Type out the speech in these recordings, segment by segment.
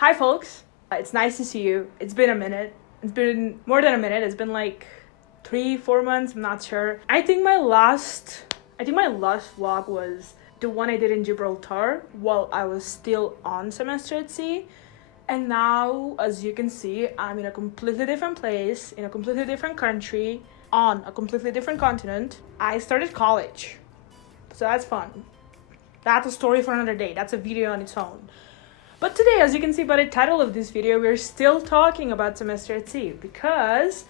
Hi folks, it's nice to see you. It's been a minute. It's been more than a minute. It's been like 3-4 months, I'm not sure. I think my last vlog was the one I did in Gibraltar while I was still on semester at sea. And now, as you can see, I'm in a completely different place, in a completely different country, on a completely different continent. I started college, so that's fun. That's a story for another day. That's a video on its own. But today, as you can see by the title of this video, we're still talking about semester at sea because,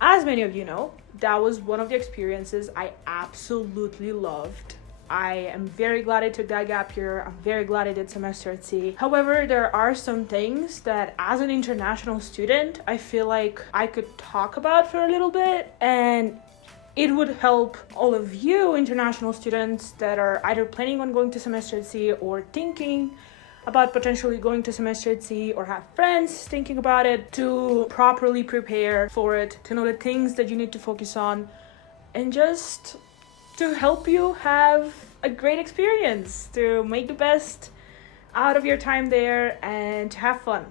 as many of you know, that was one of the experiences I absolutely loved. I am very glad I took that gap year. I'm very glad I did semester at sea. However, there are some things that as an international student, I feel like I could talk about for a little bit, and it would help all of you international students that are either planning on going to semester at sea or thinking about potentially going to semester at sea or have friends thinking about it, to properly prepare for it, to know the things that you need to focus on, and just to help you have a great experience, to make the best out of your time there and to have fun.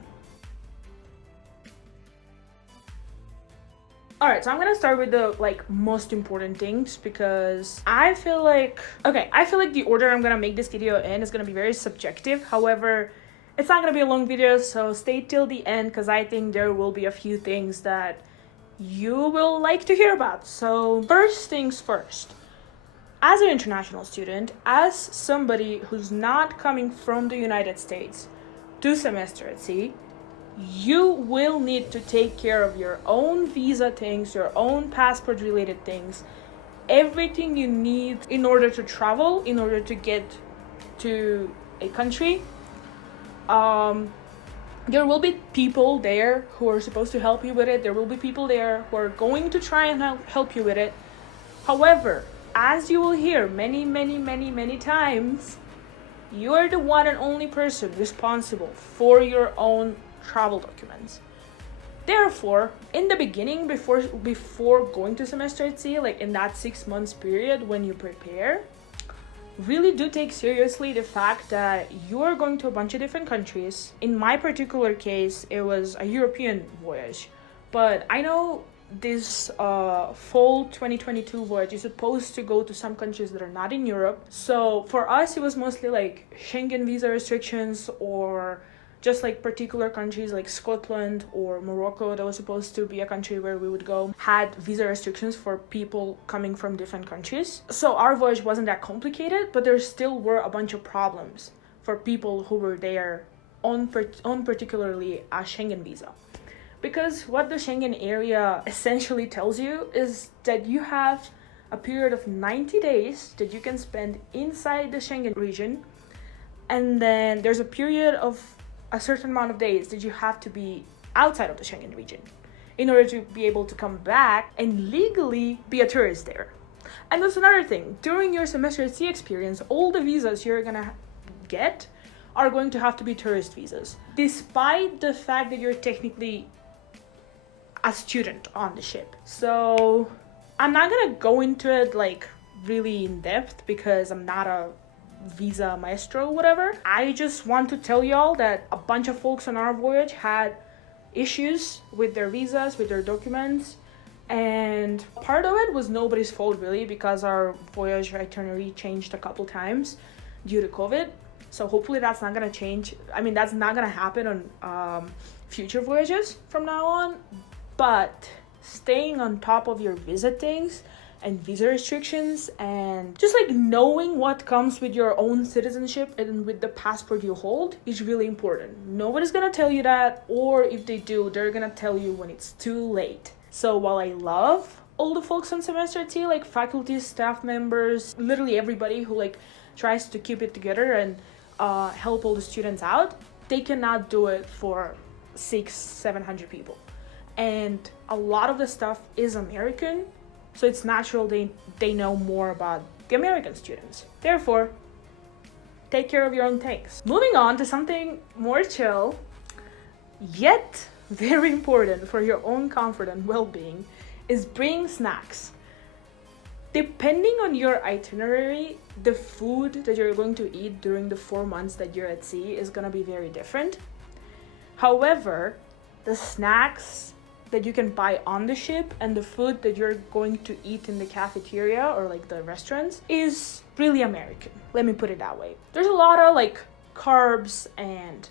Alright, so I'm gonna start with the most important things because I feel like the order I'm gonna make this video in is gonna be very subjective. However, it's not gonna be a long video, so stay till the end because I think there will be a few things that you will like to hear about. So first things first. As an international student, as somebody who's not coming from the United States to semester at sea, you will need to take care of your own visa things, your own passport related things, everything you need in order to travel, in order to get to a country. There will be people there who are supposed to help you with it. There will be people there who are going to try and help you with it. However, as you will hear many times, you are the one and only person responsible for your own travel documents. Therefore, in the beginning, before going to semester at sea, in that 6 months period when you prepare, really do take seriously the fact that you are going to a bunch of different countries. In my particular case, it was a European voyage, but I know this fall 2022 voyage is supposed to go to some countries that are not in Europe. So for us, it was mostly Schengen visa restrictions, or just particular countries like Scotland or Morocco, that was supposed to be a country where we would go, had visa restrictions for people coming from different countries. So our voyage wasn't that complicated, but there still were a bunch of problems for people who were there on particularly a Schengen visa. Because what the Schengen area essentially tells you is that you have a period of 90 days that you can spend inside the Schengen region, and then there's a period of a certain amount of days that you have to be outside of the Schengen region in order to be able to come back and legally be a tourist there. And that's another thing. During your semester at sea experience, all the visas you're gonna get are going to have to be tourist visas, despite the fact that you're technically a student on the ship. So I'm not gonna go into it really in depth because I'm not a visa maestro or whatever. I just want to tell y'all that a bunch of folks on our voyage had issues with their visas, with their documents, and part of it was nobody's fault really, because our voyage itinerary changed a couple times due to COVID. So hopefully that's not gonna change. That's not gonna happen on future voyages from now on. But staying on top of your visa things and visa restrictions, and just knowing what comes with your own citizenship and with the passport you hold is really important. Nobody's gonna tell you that, or if they do, they're gonna tell you when it's too late. So while I love all the folks on semester at sea, faculty, staff members, literally everybody who tries to keep it together and help all the students out, they cannot do it for 600-700 people. And a lot of the stuff is American, so it's natural they know more about the American students. Therefore, take care of your own things. Moving on to something more chill, yet very important for your own comfort and well-being, is bring snacks. Depending on your itinerary, the food that you're going to eat during the 4 months that you're at sea is gonna be very different. However, the snacks that you can buy on the ship and the food that you're going to eat in the cafeteria or like the restaurants is really American. Let me put it that way. There's a lot of like carbs and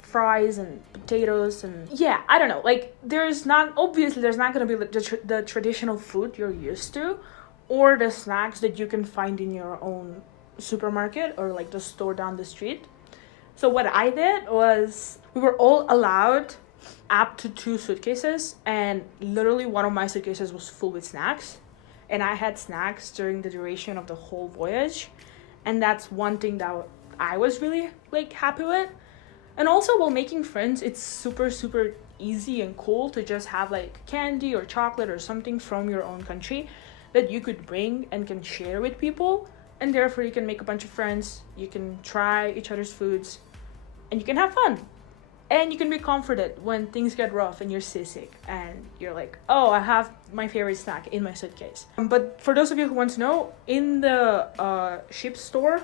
fries and potatoes and yeah, I don't know, like there's not gonna be the traditional food you're used to or the snacks that you can find in your own supermarket or like the store down the street. So what I did was we were all allowed up to 2 suitcases, and literally one of my suitcases was full with snacks, and I had snacks during the duration of the whole voyage, and that's one thing that I was really like happy with. And also while making friends, it's super easy and cool to just have like candy or chocolate or something from your own country that you could bring and can share with people, and therefore you can make a bunch of friends, you can try each other's foods, and you can have fun. And you can be comforted when things get rough and you're seasick and you're like, oh, I have my favorite snack in my suitcase. But for those of you who want to know, in the ship store,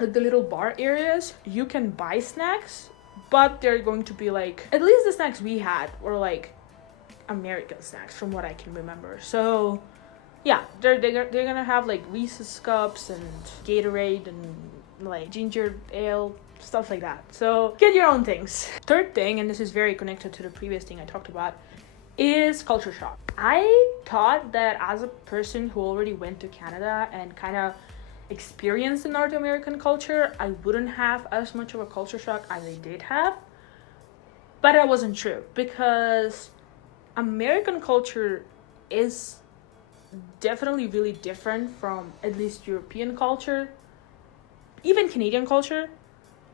like the little bar areas, you can buy snacks, but they're going to be like, at least the snacks we had were like American snacks from what I can remember. So yeah, they're gonna have like Reese's cups and Gatorade and like ginger ale, stuff like that. So get your own things. Third thing, and this is very connected to the previous thing I talked about, is culture shock. I thought that as a person who already went to Canada and kind of experienced the North American culture, I wouldn't have as much of a culture shock as I did have. But that wasn't true, because American culture is definitely really different from at least European culture, even Canadian culture.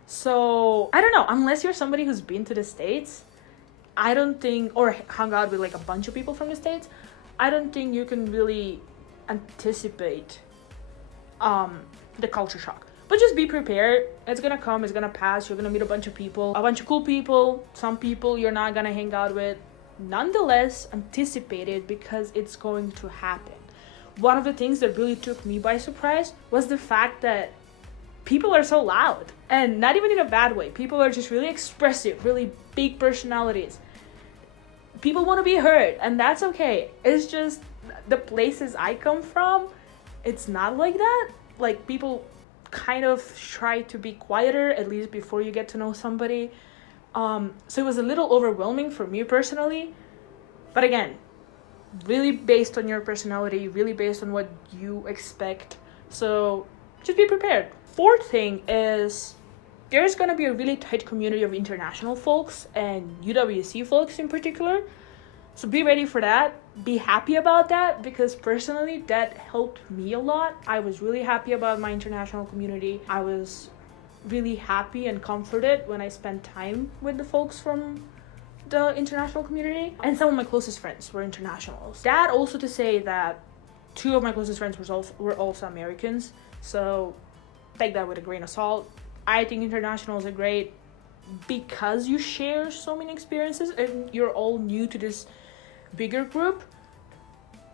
So I don't know, unless you're somebody who's been to the States, I don't think, or hung out with like a bunch of people from the States, I don't think you can really anticipate the culture shock. But just be prepared. It's gonna come, it's gonna pass. You're gonna meet a bunch of people, a bunch of cool people, some people you're not gonna hang out with. Nonetheless, anticipate it, because it's going to happen. One of the things that really took me by surprise was the fact that people are so loud, and not even in a bad way. People are just really expressive, really big personalities. People want to be heard, and that's okay. It's just the places I come from, it's not like that. Like, people kind of try to be quieter, at least before you get to know somebody. So it was a little overwhelming for me personally. But again, really based on your personality, really based on what you expect. So just be prepared. Fourth thing is there's going to be a really tight community of international folks and UWC folks in particular. So be ready for that. Be happy about that, because personally that helped me a lot. I was really happy about my international community. I was really happy and comforted when I spent time with the folks from the international community, and some of my closest friends were internationals. That also to say that 2 of my closest friends were also Americans, so take that with a grain of salt. I think internationals are great because you share so many experiences and you're all new to this bigger group.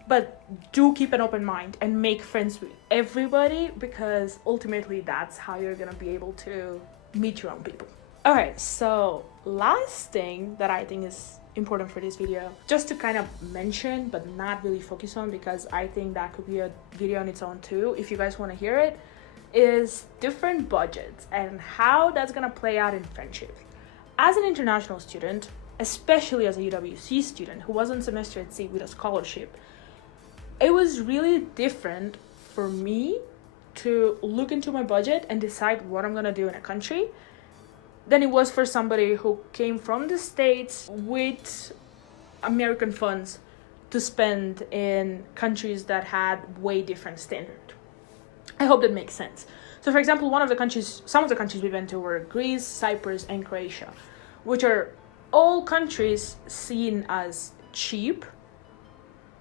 But do keep an open mind and make friends with everybody, because ultimately that's how you're gonna be able to meet your own people. Alright, so last thing that I think is important for this video, just to kind of mention but not really focus on, because I think that could be a video on its own too if you guys want to hear it, is different budgets and how that's gonna play out in friendships. As an international student, especially as a UWC student who was on semester at sea with a scholarship, it was really different for me to look into my budget and decide what I'm gonna do in a country than it was for somebody who came from the States with American funds to spend in countries that had way different standard. I hope that makes sense. So for example, some of the countries we went to were Greece, Cyprus, and Croatia, which are all countries seen as cheap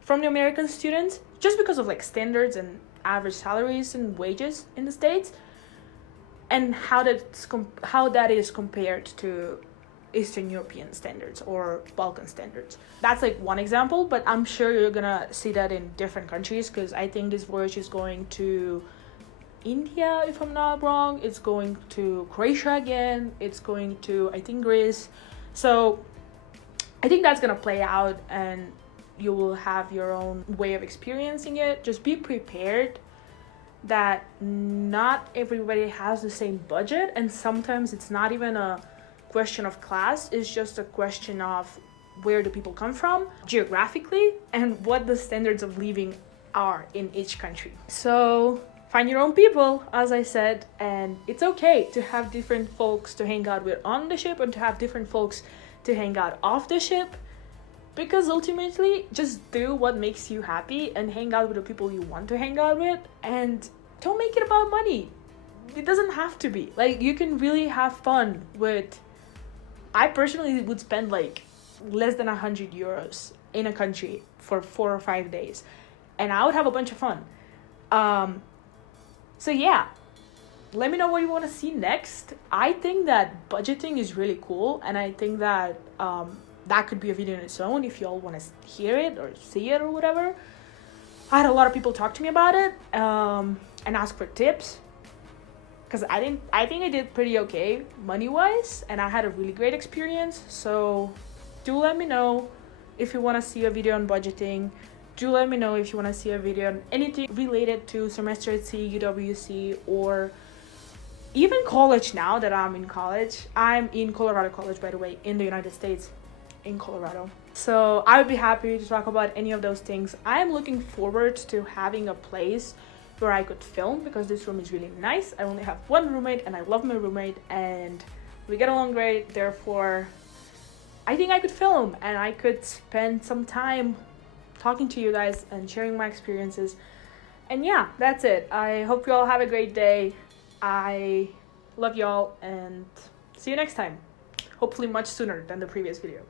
from the American students, just because of like standards and average salaries and wages in the States, and how that is compared to Eastern European standards or Balkan standards. That's like one example, but I'm sure you're gonna see that in different countries, because I think this voyage is going to India, if I'm not wrong. It's going to Croatia again. It's going to, I think, Greece. So I think that's gonna play out, and you will have your own way of experiencing it. Just be prepared that not everybody has the same budget, and sometimes it's not even a question of class, it's just a question of where do people come from geographically and what the standards of living are in each country. So find your own people, as I said, and it's okay to have different folks to hang out with on the ship and to have different folks to hang out off the ship, because ultimately just do what makes you happy and hang out with the people you want to hang out with, and don't make it about money. It doesn't have to be. Like, you can really have fun with, I personally would spend like less than 100 euros in a country for 4 or 5 days, and I would have a bunch of fun. So yeah, let me know what you want to see next. I think that budgeting is really cool, and I think that that could be a video in its own if you all want to hear it or see it or whatever. I had a lot of people talk to me about it and ask for tips, because I think I did pretty okay money-wise, and I had a really great experience. So do let me know if you want to see a video on budgeting. Do let me know if you want to see a video on anything related to semester at sea, UWC, or even college. Now that I'm in college, I'm in Colorado College, by the way, in the United States, in Colorado. So I would be happy to talk about any of those things. I am looking forward to having a place where I could film, because this room is really nice. I only have one roommate, and I love my roommate, and we get along great. Therefore, I think I could film, and I could spend some time talking to you guys and sharing my experiences. And yeah, that's it. I hope you all have a great day. I love y'all, and see you next time. Hopefully much sooner than the previous video.